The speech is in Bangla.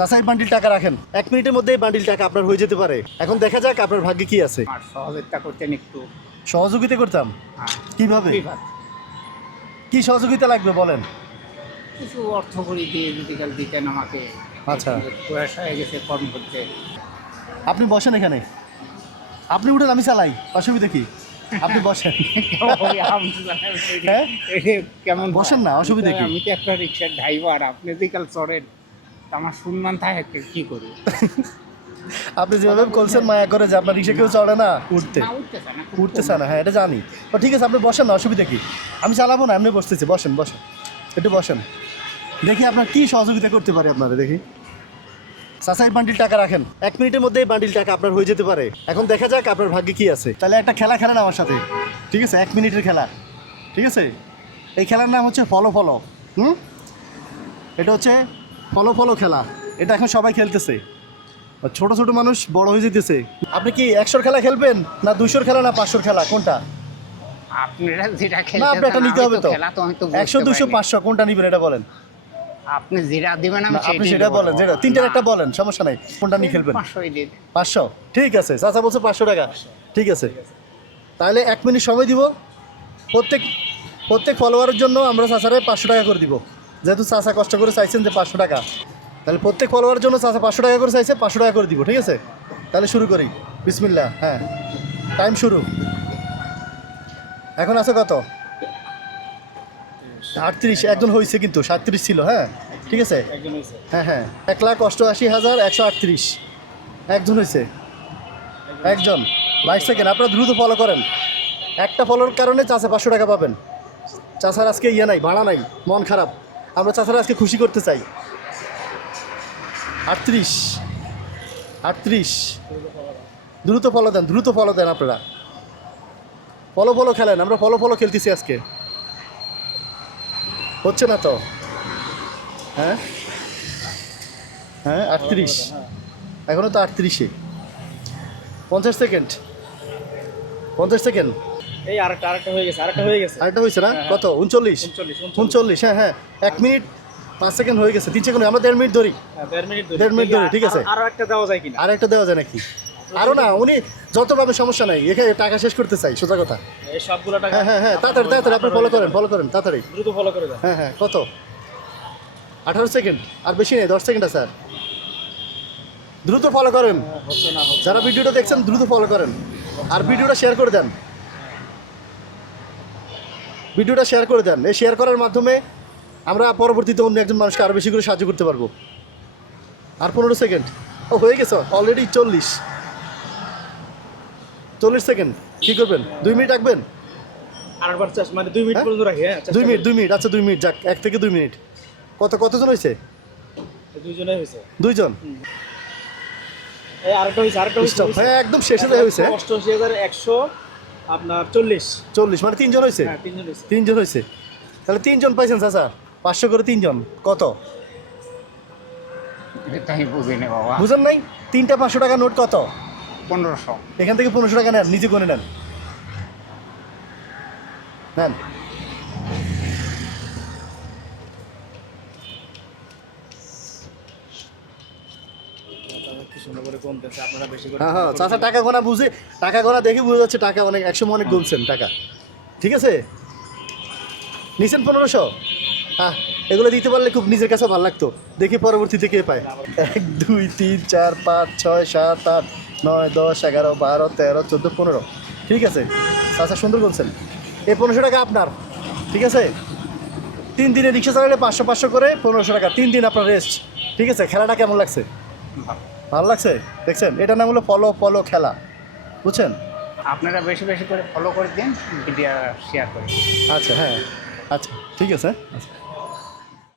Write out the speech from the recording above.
চাচা এই বান্ডিল টাকা রাখেন, 1 মিনিটের মধ্যে এই বান্ডিল টাকা আপনার হয়ে যেতে পারে। এখন দেখা যাক আপনার ভাগ্যে কি আছে। আর সহযোগিতা করতেন একটু। সহযোগিতা করতাম? হ্যাঁ, কিভাবে? কি সহযোগিতা লাগবে বলেন? কিছু অর্থ করি দিয়ে যদি কাল দিতেন আমাকে। আচ্ছা। বয়স হয়ে গেছে কর্ম করতে। আপনি বসেন এখানে, আপনি উঠেন, আমি চালাই, অসুবিধা কি? আপনি বসেন। হ্যাঁ? কেমন বসেন না, অসুবিধা কি? আমি তো একটা রিক্সার ড্রাইভার, আপনি যদি কাল চড়েন তা আমার সম্মান থাকে কি করি। আপনি যেভাবে বলছেন মায়া করে যে আপনার রিক্সা কেউ চড়ে না, উঠতে না, উঠতেছে না, খুব উঠতেছে না। হ্যাঁ, এটা জানি। তো ঠিক আছে, আপনি বসেন না, অসুবিধা কি? আমি চালাবো না, এমনি বসতেছি। বসেন বসেন, একটু বসেন, দেখি আপনার কি সহযোগিতা করতে পারে আপনারা, দেখি। চাচা এই বান্ডিল টাকা রাখেন, 1 মিনিটের মধ্যে এই বান্ডিল টাকা আপনার হয়ে যেতে পারে। এখন দেখা যাক আপনার ভাগ্যে কি আছে। তাহলে একটা খেলা খেলেন আমার সাথে, ঠিক আছে? 1 মিনিটের খেলা, ঠিক আছে? এই খেলার নাম হচ্ছে ফলো ফলো। এটা হচ্ছে ফলো ফলো খেলা। এটা এখন সবাই খেলতেছে, ছোট ছোট মানুষ বড় হয়ে যেতেছে। আপনি কি 100 খেলা খেলবেন, না 200 খেলা, না 500 খেলা, কোনটা? আপনারা যেটা না, খেলতে আপনি একটা নিতে হবে তো। খেলা তো আমি তো 100, 200, 500 কোনটা নিবেন এটা বলেন। আপনি যেটা দিবেন আমি না, আপনি সেটা বলেন, যেটা তিনটার একটা বলেন, সমস্যা নাই। কোনটা নিয়ে খেলবেন? 500 দিন। 500, ঠিক আছে। চাচা বলছে 500 টাকা, ঠিক আছে। তাহলে 1 মিনিট সময় দিব। প্রত্যেক ফলোয়ারের জন্য আমরা চাচারে 500 টাকা করে দিব, যেহেতু চাচা কষ্ট করে চাইছেন যে 500 টাকা। তাহলে প্রত্যেক ফলোয়ারের জন্য চাচা 500 টাকা করে চাইছে, 500 টাকা করে দিব, ঠিক আছে? তাহলে শুরু করি, বিসমিল্লাহ। হ্যাঁ, টাইম শুরু। এখন আছে কত? 38। একজন হয়েছে কিন্তু 37 ছিল। হ্যাঁ, ঠিক আছে। হ্যাঁ হ্যাঁ, 1,88,138 একজন হয়েছে, একজন। 22 সেকেন্ড, আপনারা দ্রুত ফলো করেন। একটা ফলোর কারণে চাচা 500 টাকা পাবেন। চাচার আজকে ইয়ে নাই, ভাড়া নাই, মন খারাপ। আমরা চাচারা আজকে খুশি করতে চাই। 38, দ্রুত ফলো দেন, দ্রুত ফলো দেন আপনারা। ফলো ফলো খেলেন, আমরা ফলো ফলো খেলতেছি আজকে। হচ্ছে না তো? হ্যাঁ হ্যাঁ, 38, এখনও তো 38-এ। 50 সেকেন্ড, 50 সেকেন্ড। এই আরেকটা হয়ে গেছে, আরেকটা হয়ে গেছে। আরেকটা হয়েছে না? কত? 39, 39। হ্যাঁ হ্যাঁ, 1 মিনিট 5 সেকেন্ড হয়ে গেছে। 3 সেকেন্ড, আমরা 1.5 মিনিট ধরি। 1.5 মিনিট 1.5 মিনিট ধরে, ঠিক আছে। আরো একটা দেওয়া যায় কিনা? আর একটা দেওয়া যায় নাকি? আরও না, উনি যত পাবে সমস্যা নাই, এখানে টাকা শেষ করতে চাই, সোজা কথা। এই সবগুলো টাকা। হ্যাঁ হ্যাঁ হ্যাঁ, তাড়াতাড়ি তাড়াতাড়ি আপনি ফলো করেন তাড়াতাড়ি। দ্রুত ফলো করে দাও। হ্যাঁ হ্যাঁ, কত? 18 সেকেন্ড, আর বেশি নেই, 10 সেকেন্ড আছে আর। দ্রুত ফলো করেন, হচ্ছে না, হচ্ছে যারা ভিডিওটা দেখছেন দ্রুত ফলো করেন। আর ভিডিওটা শেয়ার করে দেন, ভিডিওটা শেয়ার করে দেন। এই শেয়ার করার মাধ্যমে আমরা পরবর্তীতে অন্য একজন মানুষকে আরও বেশি করে সাহায্য করতে পারবো। আর 15 সেকেন্ড। ও, হয়ে গেছে অলরেডি। 40 সেকেন্ড। কী করবেন? 2 মিনিট রাখবেন? আরেকবার মানে 2 মিনিট হ্যাঁ? পর্যন্ত রাখি। হ্যাঁ, 2 মিনিট, আচ্ছা 2 মিনিট যাক, 1 থেকে 2 মিনিট। কতজন হয়েছে? দুইজনে হয়েছে। 2 জন। এই আরেকটা হয়েছে, Stop। হ্যাঁ, একদম শেষে যাই হয়েছে। 88,100 আপনার 40। মানে 3 জন হয়েছে। হ্যাঁ, 3 জন হয়েছে। 3 জন হয়েছে। তাহলে 3 জন পাইছেন চাচা, 500 করে 3 জন, কত? এটা আমি বুঝি না বাবা। বুঝেন নাই? 3টা 500 টাকা নোট কত? 1500। এখান থেকে 1500 টাকা নেন, নিজে গুনে নেন। নেন। কি সুন্দর করে কমতেছে, আপনারা বেশি করে। হ্যাঁ হ্যাঁ, চাচা টাকা গোনা বুঝে, টাকা গোনা দেখে বোঝা যাচ্ছে টাকা অনেক, 100 অনেক গুনছেন টাকা, ঠিক আছে। নিছেন 1500। হ্যাঁ, এগুলো দিতে পারলে খুব নিজের কাছে ভালো লাগতো। দেখি পরবর্তীতে কে পায়। 1, 2, 3, 4, 5, 6, 7, 8, 9, 10, 11, 12, 13, 14, 15। ঠিক আছে, চাচা সুন্দর গুনছেন। এই 1500 টাকা আপনার, ঠিক আছে। 3 দিনে রিক্সা চালালে 500 করে 1500 টাকা, 3 দিন আপনার রেস্ট, ঠিক আছে। খেলাটা কেমন লাগছে? ভালো লাগছে, দেখছেন? এটার নাম হলো ফলো ফলো খেলা, বুঝছেন? আপনারা বেশি বেশি করে ফলো করে দিন, ভিডিও শেয়ার করে। আচ্ছা, হ্যাঁ, আচ্ছা, ঠিক আছে। আচ্ছা।